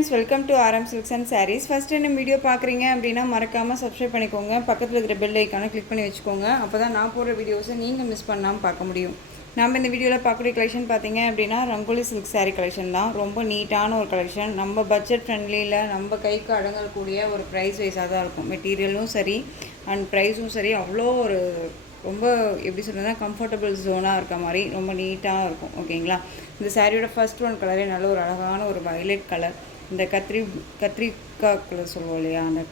friends, welcome to RM Silks and Sarees. First இந்த video பார்க்குறீங்க அப்படின்னா மறக்காமல் சப்ஸ்கிரைப் பண்ணிக்கோங்க. பக்கத்தில் இருக்கிற பெல் ஐக்கானை கிளிக் பண்ணி வச்சுக்கோங்க. அப்போ தான் நான் போடுற வீடியோஸை நீங்கள் மிஸ் பண்ணாமல் பார்க்க முடியும். நம்ம இந்த வீடியோவில் பார்க்கக்கூடிய கலெக்ஷன் பார்த்தீங்க அப்படின்னா ரங்கோலி சில்க் சாரீ கலெக்ஷன் தான். ரொம்ப நீட்டான ஒரு கலெக்ஷன். நம்ம பட்ஜெட் ஃப்ரெண்ட்லியில் நம்ம கைக்கு அடங்கக்கூடிய ஒரு ப்ரைஸ் வைஸாக தான் இருக்கும். மெட்டீரியலும் சரி அண்ட் ப்ரைஸும் சரி அவ்வளோ ஒரு ரொம்ப எப்படி சொல்கிறதுனா கம்ஃபர்டபுள் ஜோனாக இருக்க மாதிரி ரொம்ப நீட்டாக இருக்கும். ஓகேங்களா? இந்த சாரியோட ஃபர்ஸ்ட் ஒன் கலரே நல்ல ஒரு அழகான ஒரு வயலட் கலர். இந்த கத்திரிக்காய் கலர் சொல்லுவோம் இல்லையா, அந்த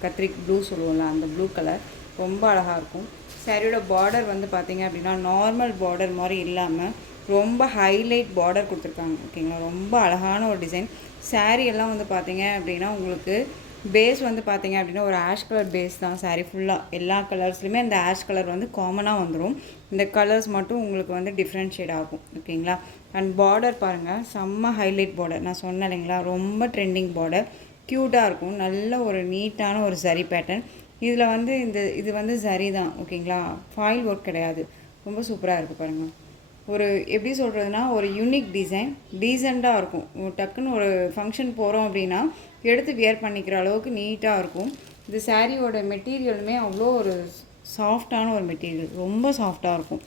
ப்ளூ சொல்லுவோம்ல, அந்த ப்ளூ கலர் ரொம்ப அழகாக இருக்கும். சாரியோட பார்டர் வந்து பார்த்திங்க அப்படின்னா நார்மல் பார்டர் மாதிரி இல்லாமல் ரொம்ப ஹைலைட் பார்டர் கொடுத்துருக்காங்க. ஓகேங்களா? ரொம்ப அழகான ஒரு டிசைன். சாரீ எல்லாம் வந்து பார்த்திங்க அப்படின்னா உங்களுக்கு பேஸ் வந்து பார்த்திங்க அப்படின்னா ஒரு ஆஷ் கலர் பேஸ் தான். சாரீ ஃபுல்லாக எல்லா கலர்ஸ்லையுமே இந்த ஆஷ் கலர் வந்து காமனாக வந்துடும். இந்த கலர்ஸ் மட்டும் உங்களுக்கு வந்து டிஃப்ரெண்ட் ஷேட் ஆகும். ஓகேங்களா? அண்ட் பார்டர் பாருங்கள், செம்ம ஹைலைட் பார்டர். நான் சொன்னேன் இல்லைங்களா, ரொம்ப ட்ரெண்டிங் பார்டர், க்யூட்டாக இருக்கும். நல்ல ஒரு நீட்டான ஒரு சரி பேட்டர்ன். இதில் வந்து இது வந்து சரி தான். ஓகேங்களா? ஃபாயில் ஒர்க் கிடையாது. ரொம்ப சூப்பராக இருக்குது பாருங்கள். ஒரு எப்படி சொல்கிறதுனா ஒரு யூனிக் டிசைன், டீசெண்டாக இருக்கும். டக்குன்னு ஒரு ஃபங்க்ஷன் போகிறோம் அப்படின்னா எடுத்து வியர் பண்ணிக்கிற அளவுக்கு நீட்டாக இருக்கும். இந்த சாரியோட மெட்டீரியலுமே அவ்வளோ ஒரு சாஃப்டான ஒரு மெட்டீரியல், ரொம்ப சாஃப்டாக இருக்கும்.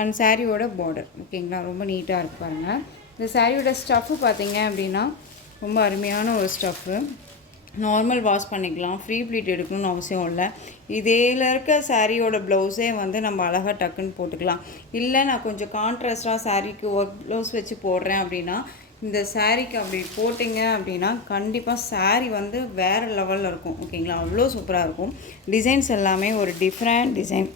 அண்ட் சாரியோட பார்டர் ஓகேங்களா ரொம்ப நீட்டாக இருக்கு பாருங்கள். இந்த சாரியோட ஸ்டஃப்பு பார்த்தீங்க அப்படின்னா ரொம்ப அருமையான ஒரு ஸ்டஃப்பு. நார்மல் வாஷ் பண்ணிக்கலாம், ஃப்ரீ ப்ளீட் எடுக்கணும்னு அவசியம் இல்லை. இதில் இருக்க சாரியோட ப்ளவுஸே வந்து நம்ம அழகாக டக்குன்னு போட்டுக்கலாம். இல்லை நான் கொஞ்சம் கான்ட்ராஸ்டாக சாரீக்கு ஒர்க் ப்ளவுஸ் வச்சு போடுறேன் அப்படின்னா இந்த சாரீக்கு அப்படி போட்டிங்க அப்படின்னா கண்டிப்பாக சாரீ வந்து வேறு லெவலில் இருக்கும். ஓகேங்களா? அவ்வளோ சூப்பராக இருக்கும். டிசைன்ஸ் எல்லாமே ஒரு டிஃப்ரெண்ட் டிசைன்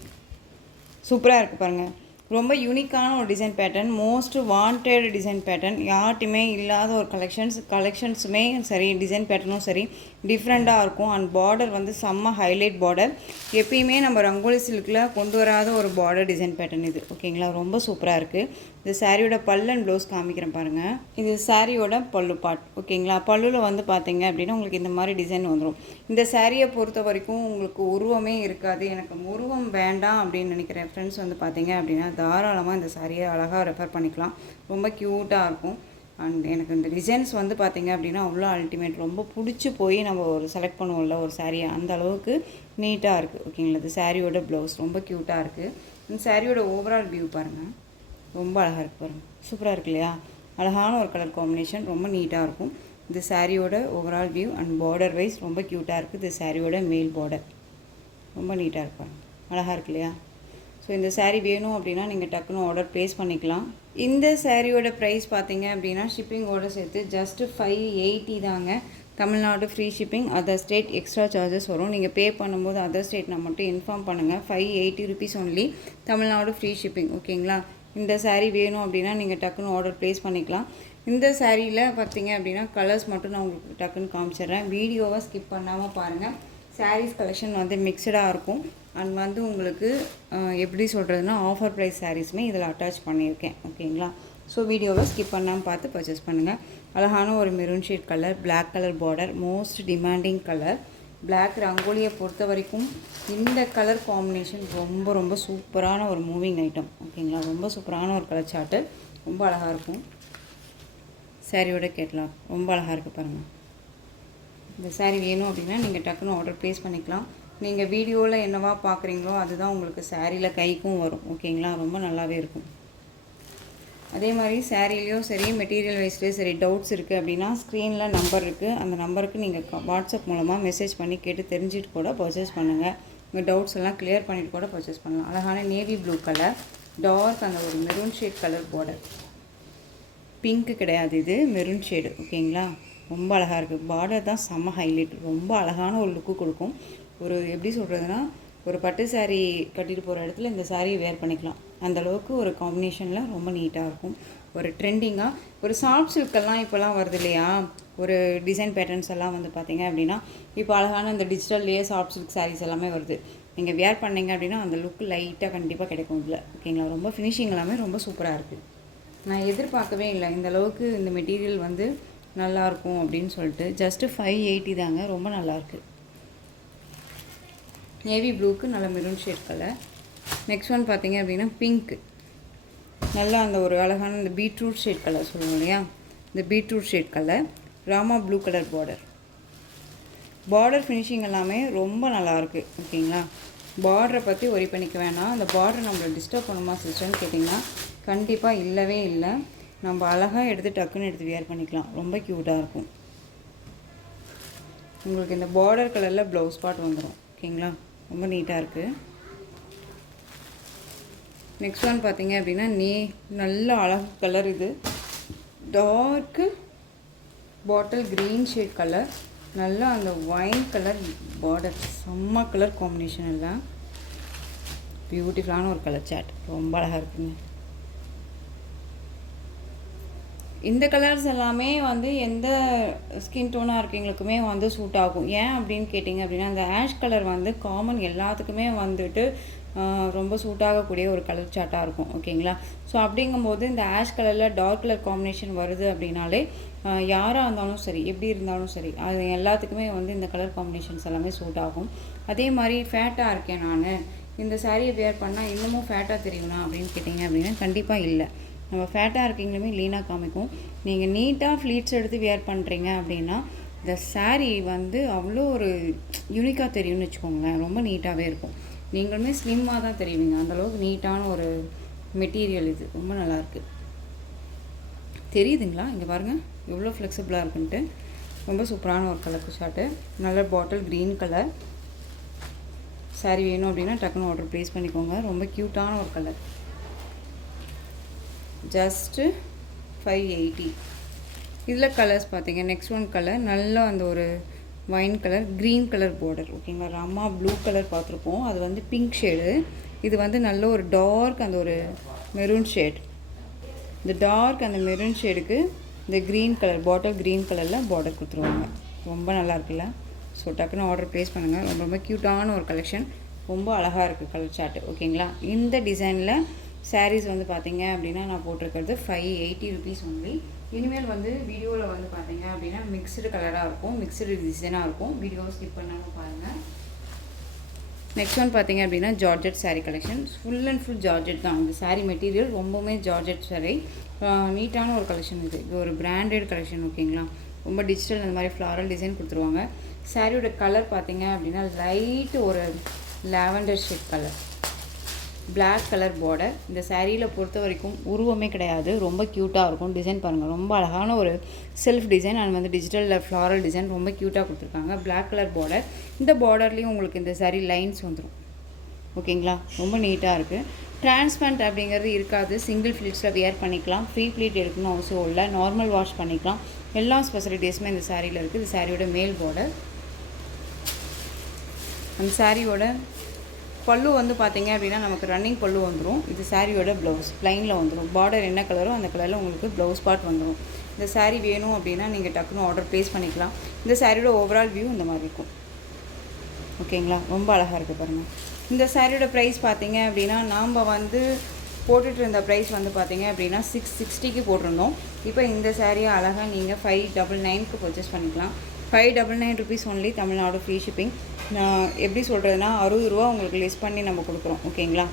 சூப்பராக இருக்குது பாருங்கள். ரொம்ப யூனிக்கான ஒரு design pattern, most wanted design pattern. யார்ட்டுமே இல்லாத ஒரு கலெக்ஷன்ஸுமே சரி, டிசைன் பேட்டர்னும் சரி டிஃப்ரெண்ட்டாக இருக்கும். அண்ட் பார்டர் வந்து செம்ம ஹைலைட் பார்டர். எப்பயுமே நம்ம ரங்கோலி சில்கில் கொண்டு வராத ஒரு பார்டர் டிசைன் பேட்டர்ன் இது. ஓகேங்களா? ரொம்ப சூப்பராக இருக்குது. இந்த சாரியோட பல்லு அண்ட் ப்ளவுஸ் காமிக்கிறேன் பாருங்கள். இது சாரியோட பல்லு பார்ட். ஓகேங்களா? பல்லுவில் வந்து பார்த்தீங்க அப்படின்னா உங்களுக்கு இந்த மாதிரி டிசைன் வந்துடும். இந்த சாரியை பொறுத்த வரைக்கும் உங்களுக்கு உருவமே இருக்காது. எனக்கு உருவம் வேண்டாம் அப்படின்னு நினைக்கிற ஃப்ரெண்ட்ஸ் வந்து பார்த்தீங்க அப்படின்னா தாராளமாக இந்த சாரியை அழகாக ரெஃபர் பண்ணிக்கலாம். ரொம்ப க்யூட்டாக இருக்கும். அண்ட் எனக்கு இந்த டிசைன்ஸ் வந்து பார்த்திங்க அப்படின்னா அவ்வளோ அல்டிமேட். ரொம்ப பிடிச்சி போய் நம்ம ஒரு செலக்ட் பண்ணுவோம்ல ஒரு சாரியை, அந்த அளவுக்கு நீட்டாக இருக்குது. ஓகேங்களா? இது சாரியோட ப்ளவுஸ் ரொம்ப க்யூட்டாக இருக்குது. இந்த சாரியோட ஓவரால் வியூ பாருங்கள், ரொம்ப அழகாக இருக்குது பாருங்கள். சூப்பராக இருக்கு இல்லையா? அழகான ஒரு கலர் காம்பினேஷன், ரொம்ப நீட்டாக இருக்கும். இந்த சாரியோட overall view and border wise ரொம்ப க்யூட்டாக இருக்குது. இது சாரியோட மேல் பார்டர் ரொம்ப நீட்டாக இருப்பாங்க, அழகாக இருக்கு இல்லையா? ஸோ இந்த சாரீ வேணும் அப்படின்னா நீங்கள் டக்குன்னு ஆர்டர் ப்ளேஸ் பண்ணிக்கலாம். இந்த சாரியோட ப்ரைஸ் பார்த்தீங்க அப்படின்னா ஷிப்பிங்கோடு சேர்த்து ஜஸ்ட்டு 580 தாங்க. Tamil Nadu free shipping, other state extra charges வரும். நீங்கள் பே பண்ணும்போது அதர் ஸ்டேட்னா மட்டும் இன்ஃபார்ம் பண்ணுங்கள். 580 rupees only, Tamil Nadu free shipping. ஓகேங்களா? இந்த சாரீ வேணும் அப்படின்னா நீங்கள் டக்குன்னு ஆர்டர் ப்ளேஸ் பண்ணிக்கலாம். இந்த சாரியில் பார்த்தீங்க அப்படின்னா கலர்ஸ் மட்டும் நான் உங்களுக்கு டக்குன்னு காமிச்சிடுறேன். வீடியோவை ஸ்கிப் பண்ணாமல் பாருங்கள். சாரீஸ் கலெக்ஷன் வந்து மிக்சடாக இருக்கும். அண்ட் வந்து உங்களுக்கு எப்படி சொல்கிறதுனா ஆஃபர் ப்ரைஸ் சாரீஸுமே இதில் அட்டாச் பண்ணியிருக்கேன். ஓகேங்களா? ஸோ வீடியோவை ஸ்கிப் பண்ணாமல் பார்த்து பர்ச்சேஸ் பண்ணுங்கள். அழகான ஒரு maroon shade colour, black colour border, most demanding colour. Black ரங்கோலியை பொறுத்த வரைக்கும் இந்த கலர் காம்பினேஷன் ரொம்ப ரொம்ப சூப்பரான ஒரு மூவிங் ஐட்டம். ஓகேங்களா? ரொம்ப சூப்பரான ஒரு கலர் சார்ட்டு, ரொம்ப அழகாக இருக்கும். சாரியோட கேட்லாம் ரொம்ப அழகாக இருக்குது பாருங்கள். இந்த சாரீ வேணும் அப்படின்னா நீங்கள் டக்குன்னு ஆர்டர் ப்ளேஸ் பண்ணிக்கலாம். நீங்கள் வீடியோவில் என்னவா பார்க்குறீங்களோ அதுதான் உங்களுக்கு சாரியில் கைக்கும் வரும். ஓகேங்களா? ரொம்ப நல்லாவே இருக்கும். அதே மாதிரி சாரிலையும் சரி மெட்டீரியல் வைஸ்லேயும் சரி டவுட்ஸ் இருக்குது அப்படின்னா ஸ்க்ரீனில் நம்பர் இருக்குது. அந்த நம்பருக்கு நீங்கள் வாட்ஸ்அப் மூலமாக மெசேஜ் பண்ணி கேட்டு தெரிஞ்சுட்டு கூட பர்ச்சேஸ் பண்ணுங்கள். உங்கள் டவுட்ஸ் எல்லாம் கிளியர் பண்ணிவிட்டு கூட பர்ச்சேஸ் பண்ணலாம். அழகான நேவி ப்ளூ கலர், டார்க் அந்த ஒரு maroon shade colour border. Pink கிடையாது, இது மெரூன் ஷேடு. ஓகேங்களா? ரொம்ப அழகாக இருக்குது. பார்டர் தான் செம்ம ஹைலைட், ரொம்ப அழகான ஒரு லுக்கு கொடுக்கும். ஒரு எப்படி சொல்கிறதுனா ஒரு பட்டு சாரீ கட்டிட்டு போகிற இடத்துல இந்த சாரியை வேர் பண்ணிக்கலாம். அந்தளவுக்கு ஒரு காம்பினேஷனில் ரொம்ப நீட்டாக இருக்கும். ஒரு ட்ரெண்டிங்காக ஒரு சாஃப்ட் சில்கெல்லாம் இப்போல்லாம் வருது இல்லையா, ஒரு டிசைன் பேட்டர்ன்ஸ் எல்லாம் வந்து பார்த்திங்க அப்படின்னா இப்போ அழகான இந்த டிஜிட்டல்லையே சாஃப்ட் சில்க் சாரீஸ் எல்லாமே வருது. நீங்கள் வேர் பண்ணிங்க அப்படின்னா அந்த லுக்கு லைட்டாக கண்டிப்பாக கிடைக்கும் இதில். ஓகேங்களா? ரொம்ப ஃபினிஷிங் எல்லாமே ரொம்ப சூப்பராக இருக்குது. நான் எதிர்பார்க்கவே இல்லை இந்த அளவுக்கு இந்த மெட்டீரியல் வந்து நல்லாயிருக்கும் அப்படின்னு சொல்லிட்டு. ஜஸ்ட்டு 580 தாங்க, ரொம்ப நல்லாயிருக்கு. நேவி ப்ளூக்கு நல்ல maroon shade colour. Next one பார்த்தீங்க அப்படின்னா பிங்க்கு, நல்லா அந்த ஒரு அழகான இந்த பீட்ரூட் ஷேட் கலர் சொல்லுவோம் இல்லையா, இந்த beetroot shade colour Rama blue colour border. Border finishing எல்லாமே ரொம்ப நல்லாயிருக்கு. ஓகேங்களா, பார்டரை பற்றி ஒரி பண்ணிக்க வேணாம். அந்த பார்டர் நம்மளை டிஸ்டர்ப் பண்ணுமா சிஸ்டர்னு கேட்டிங்கன்னா கண்டிப்பாக இல்லவே இல்லை. நம்ம அழகாக எடுத்து டக்குன்னு எடுத்து வியர் பண்ணிக்கலாம். ரொம்ப க்யூட்டாக இருக்கும். உங்களுக்கு இந்த பார்டர் கலரில் ப்ளவுஸ் பார்ட் வந்துடும். ஓகேங்களா, ரொம்ப நீட்டாக இருக்குது. நெக்ஸ்ட் ஒன் பார்த்தீங்க அப்படின்னா நல்ல அழகு கலர். இது dark bottle green shade colour, நல்லா அந்த ஒயின் கலர் பார்டர், செம்ம கலர் காம்பினேஷன் எல்லாம் பியூட்டிஃபுல்லான ஒரு கலர் சார்ட். ரொம்ப அழகாக இருக்குங்க. இந்த கலர்ஸ் எல்லாமே வந்து எந்த ஸ்கின் டோனாக இருக்கவங்களுக்குமே வந்து சூட் ஆகும். ஏன் அப்படின்னு கேட்டிங்க அப்படின்னா அந்த ஆஷ் கலர் வந்து காமன் எல்லாத்துக்குமே வந்துட்டு ரொம்ப சூட் ஆகக்கூடிய ஒரு கலர் சார்ட்டாக இருக்கும். ஓகேங்களா, ஸோ அப்படிங்கும்போது இந்த ஆஷ் கலரில் டார்க் கலர் காம்பினேஷன் வருது அப்படின்னாலே யாராக இருந்தாலும் சரி, எப்படி இருந்தாலும் சரி, அது எல்லாத்துக்குமே வந்து இந்த கலர் காம்பினேஷன்ஸ் எல்லாமே சூட் ஆகும். அதே மாதிரி ஃபேட்டாக இருக்கேன் நான், இந்த சாரியை வேர் பண்ணால் இன்னமும் ஃபேட்டாக தெரியும்னா அப்படின்னு கேட்டிங்க அப்படின்னா கண்டிப்பாக இல்லை. நம்ம ஃபேட்டாக இருக்கீங்களுமே லீனாக காமிக்கும். நீங்கள் நீட்டாக ஃப்ளீட்ஸ் எடுத்து வேர் பண்ணுறீங்க அப்படின்னா இந்த சாரீ வந்து அவ்வளோ ஒரு யூனிக்காக தெரியும்னு வச்சுக்கோங்களேன். ரொம்ப நீட்டாகவே இருக்கும். நீங்களுமே ஸ்லிம்மாக தான் தெரியுவீங்க. அந்தளவுக்கு நீட்டான ஒரு மெட்டீரியல். இது ரொம்ப நல்லாயிருக்கு. தெரியுதுங்களா? இங்கே பாருங்கள் எவ்வளோ ஃப்ளெக்சிபிளாக இருக்குன்ட்டு. ரொம்ப சூப்பரான ஒரு கலர் ஷார்ட்டு. நல்ல பாட்டில் க்ரீன் கலர். சாரீ வேணும் அப்படின்னா டக்குன்னு ஆர்டர் ப்ளேஸ் பண்ணிக்கோங்க. ரொம்ப க்யூட்டான ஒரு கலர். ஜஸ்ட்டு 580. இதில் கலர்ஸ் பார்த்தீங்க. நெக்ஸ்ட் ஒன் கலர் நல்லா அந்த ஒரு wine colour green colour border. ஓகேங்களா, ராமா ப்ளூ கலர் பார்த்துருப்போம். அது வந்து பிங்க் ஷேடு. இது வந்து நல்ல ஒரு டார்க் அந்த ஒரு மெரூன் ஷேட். இந்த டார்க் அந்த மெரூன் ஷேடுக்கு இந்த க்ரீன் கலர் பாட்டில் க்ரீன் கலரில் பார்டர் கொடுத்துருவாங்க. ரொம்ப நல்லா இருக்குல்ல? ஸோ டக்குன்னு ஆர்டர் ப்ளேஸ் பண்ணுங்கள். ரொம்ப ரொம்ப க்யூட்டான ஒரு கலெக்ஷன். ரொம்ப அழகாக இருக்குது கலர் சார்ட்டு. ஓகேங்களா, இந்த டிசைனில் சாரீஸ் வந்து பார்த்தீங்க அப்படின்னா நான் போட்டிருக்கிறது 580 ருபீஸ் ஒன்லி. இனிமேல் வந்து வீடியோவில் வந்து பார்த்தீங்க அப்படின்னா மிக்சடு கலராக இருக்கும், மிக்சடு டிசைனாக இருக்கும். வீடியோ ஸ்கிப் பண்ணாமல் பாருங்கள். நெக்ஸ்ட் ஒன் பார்த்தீங்க அப்படின்னா georgette sari collection. Full and full georgette தான். இந்த சாரீ மெட்டீரியல் ரொம்பவுமே ஜார்ஜெட் சாரீ. நீட்டான ஒரு கலெக்ஷன். இது ஒரு பிராண்டட் கலெக்ஷன். ஓகேங்களா, ரொம்ப டிஜிட்டல் அந்த மாதிரி ஃப்ளாரல் டிசைன் கொடுத்துருவாங்க. சாரியோட கலர் பார்த்தீங்க அப்படின்னா லைட்டு ஒரு lavender shade colour, black colour border. இந்த சாரியில் பொறுத்த வரைக்கும் உருவமே கிடையாது. ரொம்ப க்யூட்டாக இருக்கும். டிசைன் பாருங்கள், ரொம்ப அழகான ஒரு செல்ஃப் டிசைன் அண்ட் வந்து டிஜிட்டலில் ஃப்ளாரல் டிசைன் ரொம்ப க்யூட்டாக கொடுத்துருக்காங்க. Black colour border. இந்த பார்டர்லேயும் உங்களுக்கு இந்த சாரி லைன்ஸ் வந்துடும். ஓகேங்களா, ரொம்ப நீட்டாக இருக்குது. டிரான்ஸ்பரண்ட் அப்படிங்கிறது இருக்காது. சிங்கிள் ஃப்ளீட்ஸில் வியர் பண்ணிக்கலாம். ஃப்ரீ ஃப்ளீட் எடுக்கணும் அவசியம் இல்லை. நார்மல் வாஷ் பண்ணிக்கலாம். எல்லா ஸ்பெசிலிட்டிஸுமே இந்த சாரியில் இருக்குது. இது சாரியோட மேல் பார்டர். அந்த சாரியோட பல்லு வந்து பார்த்தீங்க அப்படின்னா நமக்கு ரன்னிங் பல்லு வந்துடும். இது சாரியோட ப்ளவுஸ் ப்ளைனில் வந்துடும். பார்டர் என்ன கலரோ அந்த கலரில் உங்களுக்கு ப்ளவுஸ் பார்ட் வந்துடும். இந்த சாரீ வேணும் அப்படின்னா நீங்கள் டக்குன்னு ஆர்டர் ப்ளேஸ் பண்ணிக்கலாம். இந்த சாரியோட ஓவரால் வியூ இந்த மாதிரி இருக்கும். ஓகேங்களா, ரொம்ப அழகாக இருக்குது பாருங்கள். இந்த சாரியோட ப்ரைஸ் பார்த்தீங்க அப்படின்னா நாம் வந்து போட்டுட்டு இருந்த ப்ரைஸ் வந்து பார்த்தீங்க அப்படின்னா 660க்கு போட்டிருந்தோம். இப்போ இந்த சாரியை அழகாக நீங்கள் 599க்கு பர்ச்சேஸ் பண்ணிக்கலாம். 599 rupees only. Tamil Nadu free shipping. நான் எப்படி சொல்கிறதுனா 60 ரூபா உங்களுக்கு லெஸ் பண்ணி நம்ம கொடுக்குறோம். ஓகேங்களா,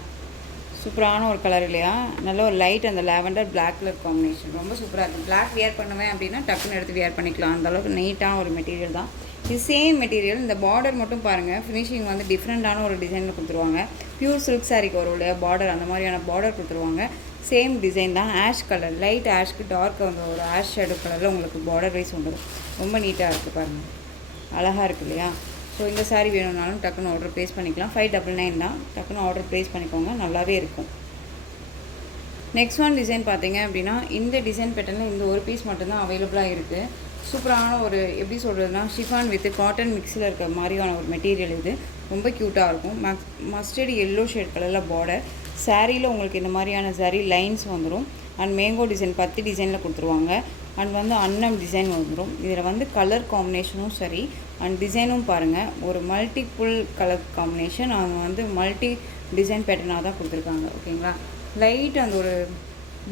சூப்பரான ஒரு கலர் இல்லையா? நல்ல ஒரு லைட் அந்த லாவெண்டர் பிளாக் கலர் காம்பினேஷன் ரொம்ப சூப்பராக இருக்குது. பிளாக் வியர் பண்ணுவேன் அப்படின்னா டக்குன்னு எடுத்து வியர் பண்ணிக்கலாம். அந்தளவுக்கு நீட்டான ஒரு மெட்டீரியல் தான் இது. Same material. இந்த பார்டர் மட்டும் பாருங்கள், ஃபினிஷிங் வந்து டிஃப்ரெண்ட்டான ஒரு டிசைனில் கொடுத்துருவாங்க. பியூர் சில்க் சாரிக்கு வரும் இல்லையா பார்டர், அந்த மாதிரியான பார்டர் கொடுத்துருவாங்க. சேம் டிசைன் தான். ஆஷ் கலர், லைட் ஆஷ்க்கு டார்க் வந்து ஒரு ஆஷ் ஷேடோ கலரில் உங்களுக்கு பார்டர் வைஸ் வந்துடும். ரொம்ப நீட்டாக இருக்குது பாருங்கள், அழகாக இருக்குது இல்லையா? ஸோ இந்த சாரீ வேணும்னாலும் டக்குன்னு ஆர்டர் ப்ளேஸ் பண்ணிக்கலாம். 599 தான். டக்குன்னு ஆர்டர் ப்ளேஸ் பண்ணிக்கோங்க, நல்லாவே இருக்கும். நெக்ஸ்ட் ஒன் டிசைன் பார்த்தீங்க அப்படின்னா இந்த டிசைன் பேட்டர்னில் இந்த ஒரு பீஸ் மட்டும்தான் அவைலபிளாக இருக்குது. சூப்பரான ஒரு எப்படி சொல்கிறதுனா ஷிஃபான் வித் காட்டன் மிக்ஸில் இருக்கிற மாதிரியான ஒரு மெட்டீரியல். இது ரொம்ப க்யூட்டாக இருக்கும். மஸ்டர்ட் எல்லோ ஷேட் கலரில் பார்டர். சாரியில் உங்களுக்கு இந்த மாதிரியான சாரீ லைன்ஸ் வந்துடும். அண்ட் மேங்கோ டிசைன் 10 டிசைனில் கொடுத்துருவாங்க. அண்ட் வந்து அன்னம் டிசைன் வந்துடும். இதில் வந்து கலர் காம்பினேஷனும் சரி அண்ட் டிசைனும் பாருங்கள், ஒரு மல்டிப்புள் கலர் காம்பினேஷன். அவங்க வந்து மல்டி டிசைன் பேட்டர்னாக தான் கொடுத்துருக்காங்க. ஓகேங்களா, லைட் அந்த ஒரு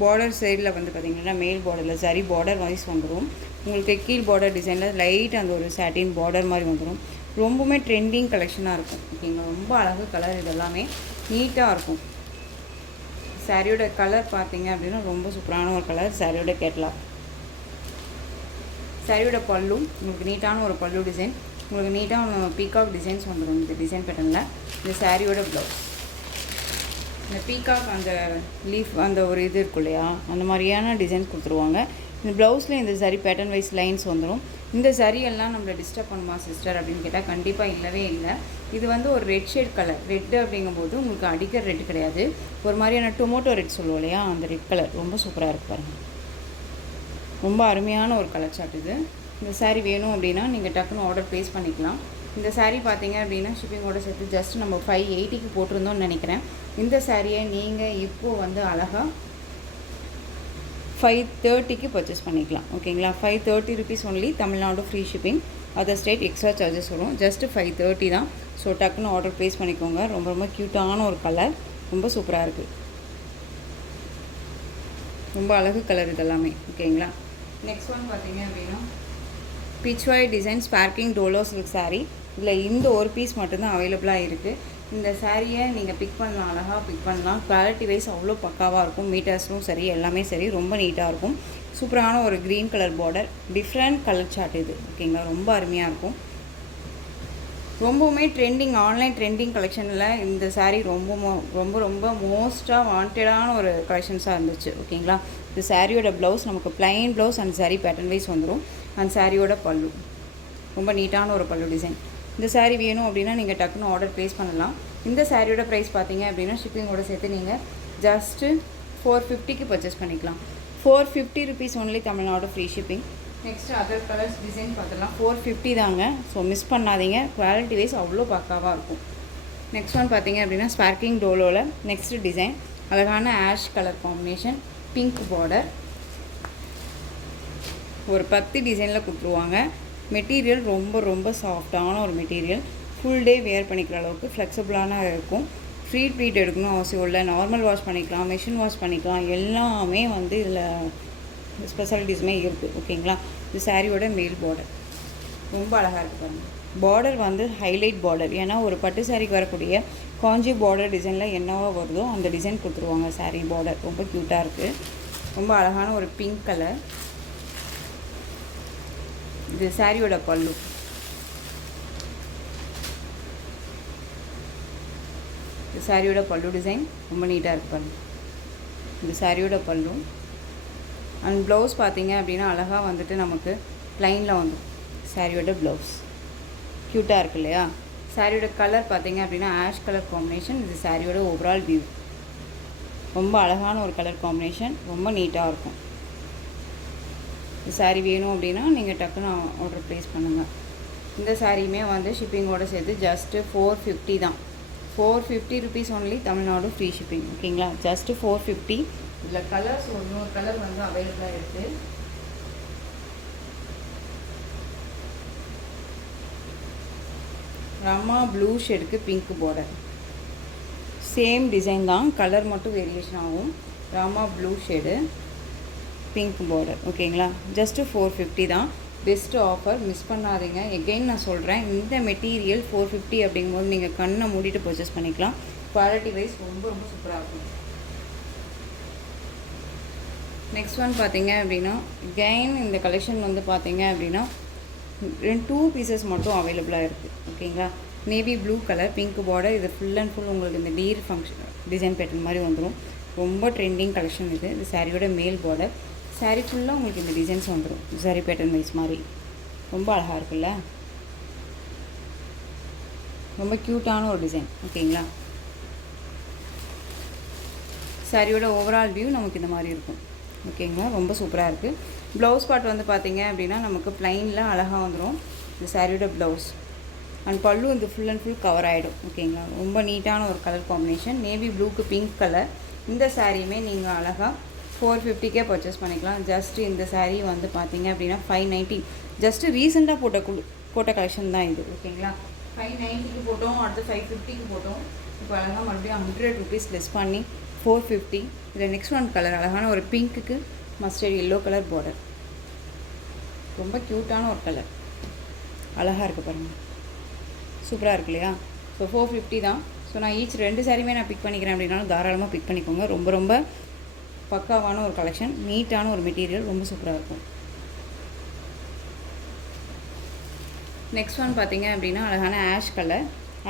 பார்டர் சைடில் வந்து பார்த்திங்கன்னா மேல் பார்டரில் சரி பார்டர் வைஸ் வந்துடும். உங்களுக்கு கீழ் பார்டர் டிசைனில் லைட் அந்த ஒரு சாட்டின் பார்டர் மாதிரி வந்துடும். ரொம்பவுமே ட்ரெண்டிங் கலெக்ஷனாக இருக்கும். ஓகேங்களா, ரொம்ப அழகு கலர். இதெல்லாமே நீட்டாக இருக்கும். சாரியோட கலர் பார்த்தீங்க அப்படின்னா ரொம்ப சூப்பரான ஒரு கலர். சாரியோட கேட்லாக் சாரியோட பல்லு உங்களுக்கு நீட்டான ஒரு பல்லு டிசைன், உங்களுக்கு நீட்டாக பீகாக் டிசைன்ஸ் வந்துடும் இந்த டிசைன் பேட்டர்னில். இந்த சாரியோட ப்ளவுஸ் இந்த பீகாக் அந்த லீஃப் அந்த ஒரு இது இருக்கும் இல்லையா, அந்த மாதிரியான டிசைன்ஸ் கொடுத்துருவாங்க. இந்த ப்ளவுஸில் இந்த சாரி பேட்டர்ன் வைஸ் லைன்ஸ் வந்துடும். இந்த சாரி எல்லாம் நம்மளை டிஸ்டர்ப் பண்ணுமா சிஸ்டர் அப்படின்னு கேட்டால் கண்டிப்பாக இல்லவே இல்லை. இது வந்து ஒரு ரெட் ஷேட் கலர். ரெட்டு அப்படிங்கும்போது உங்களுக்கு அடிக்கிற ரெட் கிடையாது, ஒரு மாதிரியான டொமேட்டோ ரெட் சொல்லுவோம் இல்லையா, அந்த ரெட் கலர் ரொம்ப சூப்பராக இருக்கு பாருங்கள். ரொம்ப அருமையான ஒரு கலர் சார்ட் இது. இந்த சாரீ வேணும் அப்படின்னா நீங்கள் டக்குன்னு ஆர்டர் ப்ளேஸ் பண்ணிக்கலாம். இந்த சாரீ பார்த்தீங்க அப்படின்னா ஷிப்பிங்கோட சேர்த்து ஜஸ்ட் நம்ம 580க்கு போட்டிருந்தோம்னு நினைக்கிறேன். இந்த சாரியை நீங்கள் இப்போது வந்து அழகாக 530க்கு பர்ச்சேஸ் பண்ணிக்கலாம். ஓகேங்களா, 530 rupees only. Tamil Nadu free shipping, other state extra charges வரும். ஜஸ்ட்டு 530 தான். ஸோ டக்குன்னு ஆர்டர் ப்ளேஸ் பண்ணிக்கோங்க. ரொம்ப ரொம்ப க்யூட்டான ஒரு கலர், ரொம்ப சூப்பராக இருக்குது, ரொம்ப அழகு கலர் இதெல்லாமே. ஓகேங்களா, நெக்ஸ்ட் ஒன் பார்த்தீங்க அப்படின்னா pichwai design sparking Dolo silk sari. இதில் இந்த ஒரு பீஸ் மட்டும்தான் அவைலபிளாக இருக்குது. இந்த சாரியை நீங்கள் பிக் பண்ணலாம், அழகாக பிக் பண்ணலாம். குவாலிட்டி வைஸ் அவ்வளோ பக்காவாக இருக்கும். மீட்டர்ஸும் சரி, எல்லாமே சரி, ரொம்ப நீட்டாக இருக்கும். சூப்பரான ஒரு green colour border, different colour chart இது. ஓகேங்களா, ரொம்ப அருமையாக இருக்கும். ரொம்பவுமே ட்ரெண்டிங், ஆன்லைன் ட்ரெண்டிங் கலெக்ஷனில் இந்த சாரீ ரொம்ப ரொம்ப மோஸ்ட்டாக வாண்டடான ஒரு கலெக்ஷன்ஸாக இருந்துச்சு. ஓகேங்களா, இந்த சாரியோட ப்ளவுஸ் நமக்கு plain blouse and sari pattern wise வந்துடும். அந்த சாரியோட பல்லு ரொம்ப நீட்டான ஒரு பல்லு டிசைன். இந்த சாரீ வேணும் அப்படின்னா நீங்கள் டக்குன்னு ஆர்டர் ப்ளேஸ் பண்ணலாம். இந்த சாரியோட ப்ரைஸ் பார்த்தீங்க அப்படின்னா ஷிப்பிங்கோட சேர்த்து நீங்கள் ஜஸ்ட்டு 450க்கு பர்ச்சேஸ் பண்ணிக்கலாம். 450 rupees only, Tamil Nadu free shipping. Next other colours design பார்த்துக்கலாம். 450 தாங்க, ஸோ மிஸ் பண்ணாதீங்க. குவாலிட்டி வைஸ் அவ்வளோ பக்காவாக இருக்கும். நெக்ஸ்ட் ஒன் பார்த்தீங்க அப்படின்னா ஸ்பார்க்கிங் டோலோவில் நெக்ஸ்ட் டிசைன் அழகான ash colour combination, pink border, ஒரு 10 டிசைனில் கொடுத்துருவாங்க. மெட்டீரியல் ரொம்ப ரொம்ப சாஃப்டான ஒரு மெட்டீரியல், ஃபுல் டே வேர் பண்ணிக்கிற அளவுக்கு ஃப்ளெக்சிபிளான இருக்கும். ஃப்ரீ ப்ளீட் எடுக்கணும் அவசியம் இல்லை, நார்மல் வாஷ் பண்ணிக்கலாம், மிஷின் வாஷ் பண்ணிக்கலாம், எல்லாமே வந்து இதில் ஸ்பெஷாலிட்டிஸுமே இருக்குது. ஓகேங்களா, இது சாரியோட மேல் பார்டர் ரொம்ப அழகாக இருக்குது பாருங்கள். பார்டர் வந்து ஹைலைட் பார்டர், ஏன்னா ஒரு பட்டு சாரிக்கு வரக்கூடிய காஞ்சி பார்டர் டிசைனில் என்னவோ வருதோ அந்த டிசைன் கொடுத்துருவாங்க. சாரீ பார்டர் ரொம்ப க்யூட்டாக இருக்குது, ரொம்ப அழகான ஒரு பிங்க் கலர். இது சாரியோட பல்லு. இது சாரியோட பல்லு டிசைன் ரொம்ப நீட்டாக இருக்குது பாருங்கள். இது சாரியோட பல்லு. அண்ட் ப்ளவுஸ் பார்த்தீங்க அப்படின்னா அழகாக வந்துட்டு நமக்கு ப்ளைனில் வந்துடும். சாரியோட ப்ளவுஸ் க்யூட்டாக இருக்குது இல்லையா. சாரியோட கலர் பார்த்தீங்க அப்படின்னா ஆஷ் கலர் காம்பினேஷன். இது சாரியோட ஓவரால் வியூ. ரொம்ப அழகான ஒரு கலர் காம்பினேஷன், ரொம்ப நீட்டாக இருக்கும். இந்த சாரீ வேணும் அப்படின்னா நீங்கள் டக்குன்னு ஆர்டர் ப்ளேஸ் பண்ணுங்கள். இந்த சாரியுமே வந்து ஷிப்பிங்கோடு சேர்த்து ஜஸ்ட்டு 450 தான். 450 rupees only, Tamil Nadu free shipping. ஓகேங்களா, ஜஸ்ட்டு 450. இதில் கலர்ஸ் இன்னொரு கலர் வந்து அவைலபிளாக இருக்குது. ராமா ப்ளூ ஷேடுக்கு பிங்க் பார்டர், சேம் டிசைன் தான், கலர் மட்டும் வேரியேஷன் ஆகும். Rama blue shade pink border. ஓகேங்களா, ஜஸ்ட்டு 450 தான். பெஸ்ட்டு ஆஃபர், மிஸ் பண்ணாதீங்க. எகெயின் நான் சொல்கிறேன், இந்த மெட்டீரியல் 450 அப்படிங்கும்போது நீங்கள் கண்ணை மூடிட்டு பர்ச்சேஸ் பண்ணிக்கலாம். குவாலிட்டி வைஸ் ரொம்ப ரொம்ப சூப்பராக இருக்கும். நெக்ஸ்ட் ஒன் பார்த்தீங்க அப்படின்னா எகெயின் இந்த கலெக்ஷன் வந்து பார்த்தீங்க அப்படின்னா 2 பீசஸ் மட்டும் அவைலபிளாக இருக்குது. ஓகேங்களா, navy blue colour pink border. இது ஃபுல் அண்ட் ஃபுல் உங்களுக்கு இந்த டீர் ஃபங்க்ஷன் டிசைன் பேட்டர்ன் மாதிரி வந்துடும். ரொம்ப ட்ரெண்டிங் கலெக்ஷன் இது. இது சாரியோட மேல் பார்டர். சாரீ ஃபுல்லாக உங்களுக்கு இந்த டிசைன்ஸ் வந்துடும். சாரீ பேட்டர்ன் வைஸ் மாதிரி ரொம்ப அழகாக இருக்குல்ல, ரொம்ப க்யூட்டான ஒரு டிசைன். ஓகேங்களா, சாரியோட ஓவரால் வியூ நமக்கு இந்த மாதிரி இருக்கும். ஓகேங்களா, ரொம்ப சூப்பராக இருக்குது. ப்ளவுஸ் பார்ட் வந்து பார்த்தீங்க அப்படின்னா நமக்கு ப்ளைனில் அழகாக வந்துடும். இந்த சாரியோட ப்ளவுஸ் அண்ட் பல்லு வந்து ஃபுல் அண்ட் ஃபுல் கவர் ஆகிடும். ஓகேங்களா, ரொம்ப நீட்டான ஒரு கலர் காம்பினேஷன், நேவி ப்ளூக்கு பிங்க் கலர். இந்த சாரியுமே நீங்கள் அழகாக 450க்கே பர்ச்சேஸ் பண்ணிக்கலாம். ஜஸ்ட்டு இந்த சாரீ வந்து பார்த்தீங்க அப்படின்னா 590. ஜஸ்ட்டு ரீசெண்டாக போட்ட கலெக்ஷன் தான் இது. ஓகேங்களா, 590க்கு போட்டோம், அடுத்து 550க்கு போட்டோம். இப்போ அழகாக மறுபடியும் 100 ருபீஸ் லெஸ் பண்ணி 450. இதில் நெக்ஸ்ட் ஒன் கலர் அழகான ஒரு பிங்க்குக்கு மஸ்டர்ட் எல்லோ கலர் பார்டர், ரொம்ப க்யூட்டான ஒரு கலர், அழகாக இருக்குது பாருங்கள், சூப்பராக இருக்கு இல்லையா. ஸோ 450 தான். ஸோ நான் ஈச் 2 சாரியுமே நான் பிக் பண்ணிக்கிறேன் அப்படின்னாலும் தாராளமாக பிக் பண்ணிக்கோங்க. ரொம்ப ரொம்ப பக்காவான ஒரு கலெக்ஷன், நீட்டான ஒரு மெட்டீரியல், ரொம்ப சூப்பராக இருக்கும். நெக்ஸ்ட் ஒன் பார்த்தீங்க அப்படின்னா அழகான ஆஷ் கலர்.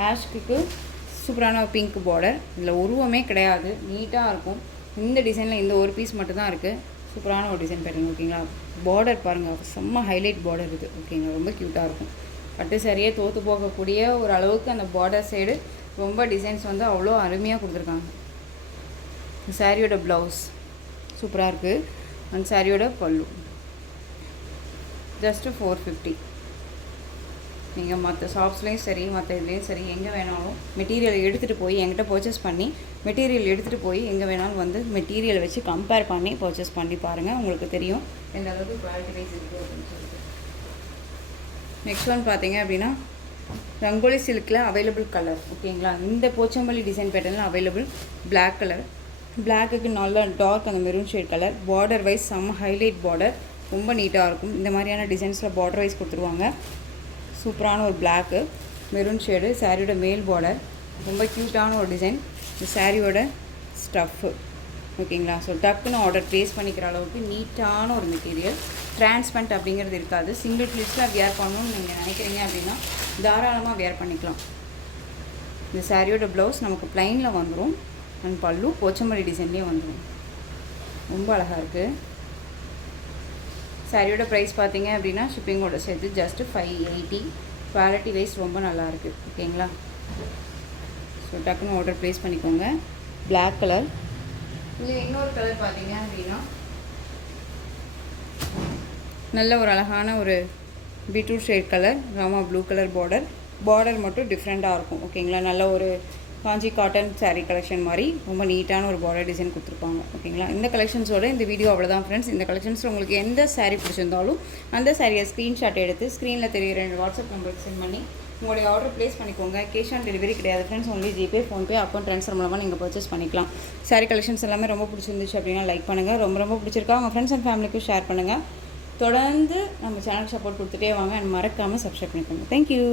ஆஷ்க்கு சூப்பரான பிங்க் பார்டர். இதில் உருவமே கிடையாது, நீட்டாக இருக்கும். இந்த டிசைனில் இந்த ஒரு பீஸ் மட்டும்தான் இருக்குது. சூப்பரான ஒரு டிசைன் பேட்டர்ன் ஓகேங்களா. பார்டர் பாருங்கள், செம்ம ஹைலைட் பார்டர் இது ஓகேங்களா. ரொம்ப க்யூட்டாக இருக்கும். பட்டு சரியே தோற்று போகக்கூடிய ஒரு அளவுக்கு அந்த பார்டர் சைடு ரொம்ப டிசைன்ஸ் வந்து அவ்வளோ அருமையாக கொடுத்துருக்காங்க. சாரியோட ப்ளவுஸ் சூப்பராக இருக்குது. அந்த சாரியோட பல்லு ஜஸ்ட்டு 450. நீங்கள் மற்ற ஷாப்ஸ்லேயும் சரி மற்ற இதுலேயும் சரி எங்கே வேணாலும் மெட்டீரியல் எடுத்துகிட்டு போய் என்கிட்ட பர்ச்சேஸ் பண்ணி மெட்டீரியல் எடுத்துகிட்டு போய் எங்கே வேணாலும் வந்து மெட்டீரியல் வச்சு கம்பேர் பண்ணி பர்ச்சேஸ் பண்ணி பாருங்கள், உங்களுக்கு தெரியும் எந்த அளவுக்கு குவாலிட்டி வைஸ் இருக்குது அப்படின்னு சொல்லிட்டு. நெக்ஸ்ட் ஒன் பார்த்தீங்க அப்படின்னா ரங்கோலி சில்கில் அவைலபிள் கலர் ஓகேங்களா. இந்த போச்சம்பள்ளி டிசைன் பேட்டர்னில் அவைலபிள் பிளாக் கலர். பிளாக்குக்கு நல்லா டார்க் அந்த maroon shade colour. Border wise செம்ம ஹைலைட் பார்டர், ரொம்ப நீட்டாக இருக்கும். இந்த மாதிரியான டிசைன்ஸில் பார்டர் வைஸ் கொடுத்துருவாங்க. சூப்பரான ஒரு பிளாக்கு மெரூன் ஷேடு. சாரியோட மேல் பார்டர் ரொம்ப க்யூட்டான ஒரு டிசைன். இந்த சாரியோட ஸ்டஃப்பு ஓகேங்களா. ஸோ டக்குன்னு ஆர்டர் ப்ளேஸ் பண்ணிக்கிற அளவுக்கு நீட்டான ஒரு மெட்டீரியல். டிரான்ஸ்பரண்ட் அப்படிங்கிறது இருக்காது. சிங்கிள் ப்ளீட்ஸில் வியர் பண்ணணும்னு நீங்கள் நினைக்கிறீங்க அப்படின்னா தாராளமாக வியர் பண்ணிக்கலாம். இந்த சாரியோட ப்ளவுஸ் நமக்கு ப்ளைனில் வந்துடும். அண்ட் பல்லு போச்சம்பள்ளி டிசைன்லேயே வந்துடும். ரொம்ப அழகாக இருக்குது. சாரியோட ப்ரைஸ் பார்த்தீங்க அப்படின்னா ஷிப்பிங்கோட சேர்த்து ஜஸ்ட்டு 580. குவாலிட்டி வைஸ் ரொம்ப நல்லாயிருக்கு ஓகேங்களா. ஸோ டக்குன்னு ஆர்டர் ப்ளேஸ் பண்ணிக்கோங்க. Black colour. இல்லை இன்னொரு கலர் பார்த்தீங்க அப்படின்னா நல்ல ஒரு அழகான ஒரு beetroot shade colour. Rama blue colour border. Border மட்டும் டிஃப்ரெண்ட்டாக இருக்கும் ஓகேங்களா. நல்ல ஒரு காஞ்சி காட்டன் சாரீ கலெக்ஷன் மாதிரி ரொம்ப நீட்டான ஒரு பார்டர் டிசைன் கொடுத்துருப்பாங்க ஓகேங்களா. இந்த கலெக்ஷன்ஸோட இந்த வீடியோ அவ்வளோதான் ஃப்ரெண்ட்ஸ். இந்த கலெக்ஷன்ஸில் உங்களுக்கு எந்த சாரீ பிடிச்சிருந்தாலும் அந்த சாரியை ஸ்க்ரீன்ஷாட் எடுத்து ஸ்க்ரீனில் தெரியுற 2 வாட்ஸ்அப் நம்பருக்கு சென்ட் பண்ணி உங்களுடைய ஆர்டர் ப்ளேஸ் பண்ணிக்கோங்க. கேஷ் ஆன் டெலிவரி கிடையாது friends. Only GPay, PhonePe, account transfer மூலமாக நீங்கள் பர்ச்சேஸ் பண்ணிக்கலாம். சாரீ கலெக்ஷன்ஸ் எல்லாமே ரொம்ப பிடிச்சிருந்துச்சு அப்படின்னா லைக் பண்ணுங்கள். ரொம்ப பிடிச்சிருக்கா உங்கள் ஃப்ரெண்ட்ஸ் அண்ட் ஃபேமிலிக்கும் ஷேர் பண்ணுங்கள். தொடர்ந்து நம்ம சேனலுக்கு சப்போர்ட் கொடுத்துட்டே வாங்க. அண்ட் மறக்காமல் சப்ஸ்கிரைப் பண்ணிக்கோங்க. தேங்க்யூ.